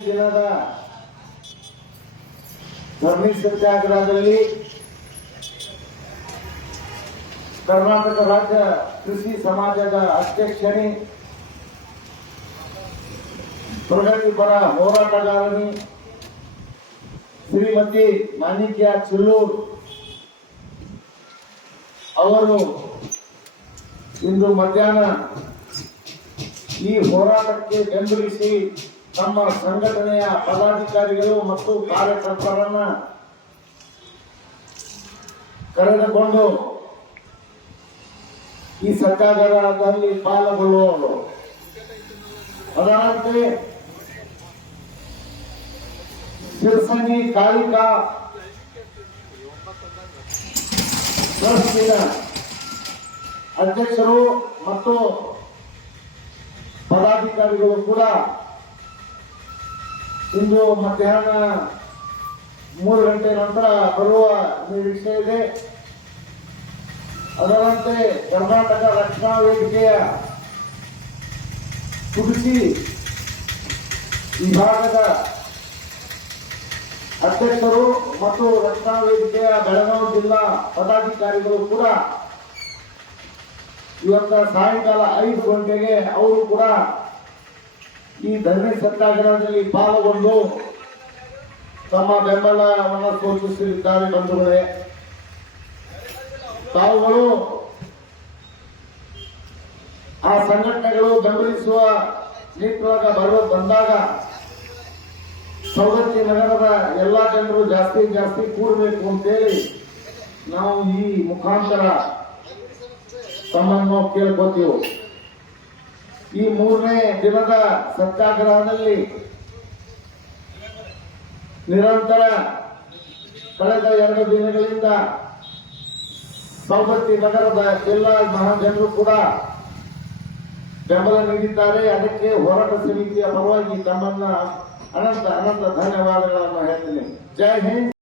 ದಿನದ ಧರಣಿ ಸತ್ಯಾಗ್ರಹದಲ್ಲಿ ಕರ್ನಾಟಕ ರಾಜ್ಯ ಕೃಷಿ ಸಮಾಜದ ಅಧ್ಯಕ್ಷಣಿ, ಪ್ರಗತಿಪರ ಹೋರಾಟಗಾರನಿ ಶ್ರೀಮತಿ ಮಾಣಿಕ್ಯ ಚಿಲ್ಲೂರ್ ಅವರು ಇಂದು ಮಧ್ಯಾಹ್ನ ಈ ಹೋರಾಟಕ್ಕೆ ಬೆಂಬಲಿಸಿ ತಮ್ಮ ಸಂಘಟನೆಯ ಪದಾಧಿಕಾರಿಗಳು ಮತ್ತು ಕಾರ್ಯಕರ್ತರನ್ನ ಕರೆದುಕೊಂಡು ಈ ಸತ್ಯಾಗ್ರಹದಲ್ಲಿ ಪಾಲ್ಗೊಳ್ಳುವವರು. ಅದರಂತೆ ಶಿರಸಂಗಿ ಕಾಳಿಕಾ ಟ್ರಸ್ಟಿನ ಅಧ್ಯಕ್ಷರು ಮತ್ತು ಪದಾಧಿಕಾರಿಗಳು ಕೂಡ ಇಂದು ಮಧ್ಯಾಹ್ನ 3 ಗಂಟೆ ನಂತರ ಬರುವ ನಿರೀಕ್ಷೆ ಇದೆ. ಅದರಂತೆ ಕರ್ನಾಟಕ ರಕ್ಷಣಾ ವೇದಿಕೆಯ ಕುಡಿಸಿ ವಿಭಾಗದ ಅಧ್ಯಕ್ಷರು ಮತ್ತು ರಕ್ಷಣಾ ವೇದಿಕೆಯ ಬೆಳಗಾವಿ ಜಿಲ್ಲಾ ಪದಾಧಿಕಾರಿಗಳು ಕೂಡ ಇವತ್ತ ಸಾಯಂಕಾಲ 5 ಗಂಟೆಗೆ ಅವರು ಕೂಡ ಈ ಧರಣಿ ಸತ್ಯಾಗ್ರಹದಲ್ಲಿ ಪಾಲ್ಗೊಂಡು ತಮ್ಮ ಬೆಂಬಲವನ್ನು ತೋರಿಸಲಿದ್ದಾರೆ. ಬಂಧುಗಳೇ, ತಾವುಗಳು ಆ ಸಂಘಟನೆಗಳು ಬೆಂಬಲಿಸುವ ನಿಟ್ಟಿನೊಳಗೆ ಬಂದಾಗ ಸವದತ್ತಿ ನಗರದ ಎಲ್ಲಾ ಜನರು ಜಾಸ್ತಿ ಕೂಡಬೇಕು ಅಂತೇಳಿ ನಾವು ಈ ಮುಖಾಂತರ ತಮ್ಮನ್ನು ಕೇಳ್ಕೊತೀವಿ. ಈ 3ನೇ ದಿನದ ಸತ್ಯಾಗ್ರಹದಲ್ಲಿ ನಿರಂತರ ಕಳೆದ 2 ದಿನಗಳಿಂದ ಸವದತ್ತಿ ನಗರದ ಎಲ್ಲ ಮಹಾಜನರು ಕೂಡ ಬೆಂಬಲ ನೀಡಿದ್ದಾರೆ. ಅದಕ್ಕೆ ಹೋರಾಟ ಸಮಿತಿಯ ಪರವಾಗಿ ತಮ್ಮನ್ನ ಅನಂತ ಧನ್ಯವಾದಗಳನ್ನು ಹೇಳ್ತೀನಿ. ಜೈ ಹಿಂದ್.